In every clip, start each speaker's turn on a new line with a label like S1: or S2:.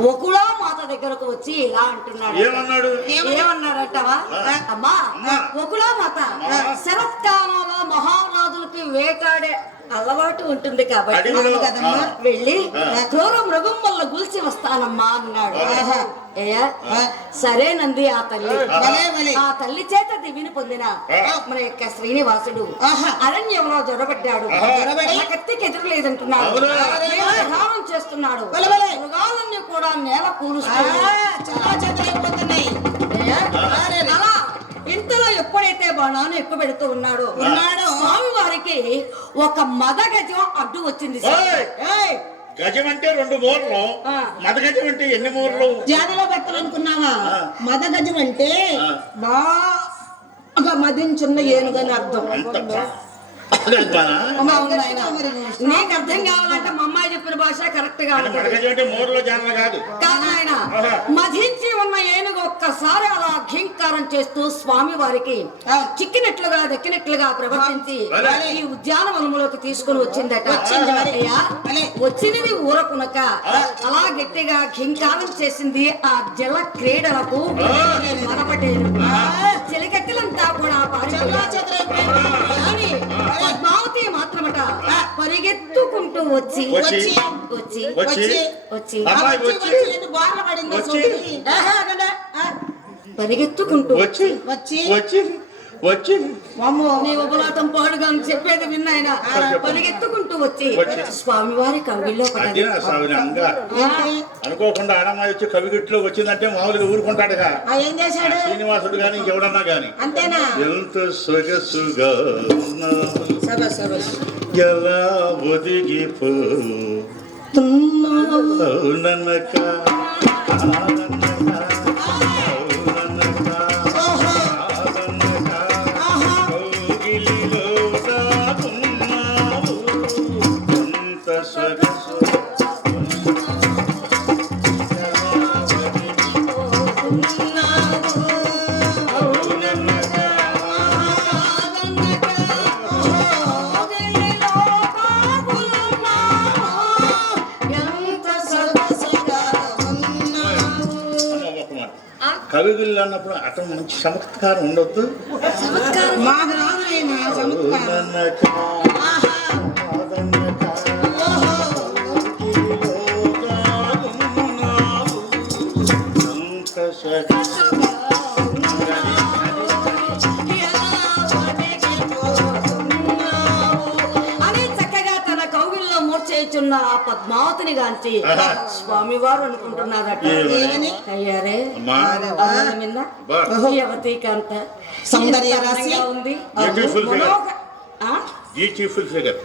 S1: ఒకడా మాత దగ్గరకు వచ్చి ఇలా అంటున్నాడు.
S2: ఏమన్నాడు?
S1: ఏమన్నాడటవా? అమ్మా. ఒకడా మాత. శరత్కాలంలో మహారాజులకి వేటాడే అలవాటు ఉంటుంది కాబట్టి. వెళ్ళి. క్రూర మృగం వల్ల గుల్చి వస్తానమ్మా అన్నాడు.
S2: ఆహా.
S1: ఏయా, సరేనంది ఆ. తల్లి. ఆ. తల్లి చేత దివిని పొందిన. మన యొక్క శ్రీనివాసుడు. అరణ్యంలో జొరబడ్డాడు. కత్తికి ఎదురు లేదంటున్నాడు. చేస్తున్నాడు. కూడా నేల ఇంతలో ఎప్పుడైతే బాణాన్ని ఎక్కువ పెడుతూ ఉన్నాడు
S3: ఉన్నాడో.
S1: స్వామి వారికి ఒక మద గజం అడ్డు వచ్చింది!
S2: గజం అంటే రెండు మూరలు. మద గజం అంటే ఎన్ని మూరలు
S3: జాతలో పెట్టాలనుకున్నావా. మద గజం అంటే. బాగా మదించున్న ఏనుగని అర్థం
S1: నీకు అర్థం కావాలంటే మా అమ్మాయి చెప్పిన భాష కరెక్ట్
S2: కాదు.
S1: ఆయన. మధించి ఉన్న ఏనుగు ఒక్కసారి అలా ఘీంకారం చేస్తూ స్వామి వారికి. చిక్కినట్లుగా దక్కినట్లుగా ప్రవర్తించి. ఈ ఉద్యానవనములోకి తీసుకుని వచ్చిందట. వచ్చినది ఊరకునక. అలా గట్టిగా ఘీంకారం చేసింది ఆ జల క్రీడలకు మరపటేను వచ్చి
S2: వచ్చి.
S1: వచ్చి
S2: వచ్చి
S1: వచ్చి
S2: అమ్మాయి
S3: వచ్చి పడిందో
S2: వచ్చి.
S1: పరిగెత్తుకుంటూ
S2: వచ్చి
S3: వచ్చి.
S2: వచ్చి. వచ్చి
S3: వామ్మో.
S1: నీ ఉపలాతం పాడుగా చెప్పేది విన్నాయన. పరిగెత్తుకుంటూ వచ్చి కవిలో
S2: స్వామి అంగా
S3: ఏంటి?
S2: అనుకోకుండా ఆడమ్మాయి వచ్చి కవిగిట్లో వచ్చిందంటే మామూలుగా ఊరుకుంటాడుగా.
S3: ఏం చేశాడు?
S2: శ్రీనివాసుడు గాని ఇంకెవడన్నా గాని.
S3: అంతేనా?
S2: ఎంత సొగసుగా ఎలా ఒదిగిపో అవునన్నక కవిగుళ్ళు అన్నప్పుడు అతను మంచి చమత్కారం ఉండొద్దు.
S3: చమత్కారం
S1: అని చక్కగా తన కౌగిల్లో మూర్చేయుచున్న ఆ పద్మావతిని గాంచి. స్వామివారు అనుకుంటున్నారట? అయ్యారే?
S3: సౌందర్య రాశి.
S1: ఉంది.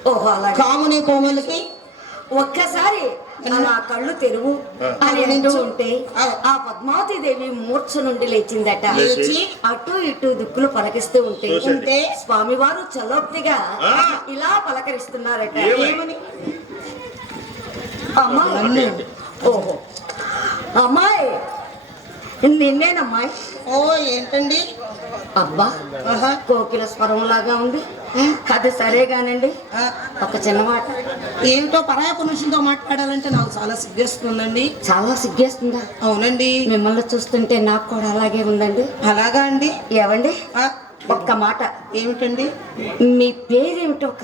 S1: ఓహో అలాగే.
S3: కాముని కోమలకి
S1: ఒక్కసారి అలా కళ్ళు తెరువు. అని అంటూ ఉంటే
S3: ఆ.
S1: పద్మావతి దేవి మూర్ఛ నుండి లేచిందట
S2: లేచి
S1: అటు ఇటు దిక్కులు పలకిస్తూ ఉంటే స్వామివారు చలోక్తిగా. ఇలా పలకరిస్తున్నారట?
S2: ఏమని
S1: అమ్మాయి ఓహో అమ్మాయి నిన్నేనమ్మాయి
S3: ఓ ఏంటండి?
S1: అబ్బా. కోకిల స్వరం లాగా ఉంది. అది సరే కానండి
S3: ఆ,
S1: ఒక చిన్న మాట.
S3: ఏమిటో పరాయ పురుషులతో మాట్లాడాలంటే నాకు చాలా సిగ్గేస్తుందండి.
S1: చాలా సిగ్గేస్తుందా?
S3: అవునండి.
S1: మిమ్మల్ని చూస్తుంటే నాకు కూడా అలాగే ఉందండి.
S3: అలాగా అండి?
S1: ఏవండి? ఒక్క మాట.
S3: ఏమిటండి?
S1: మీ పేరేమిటో ఒక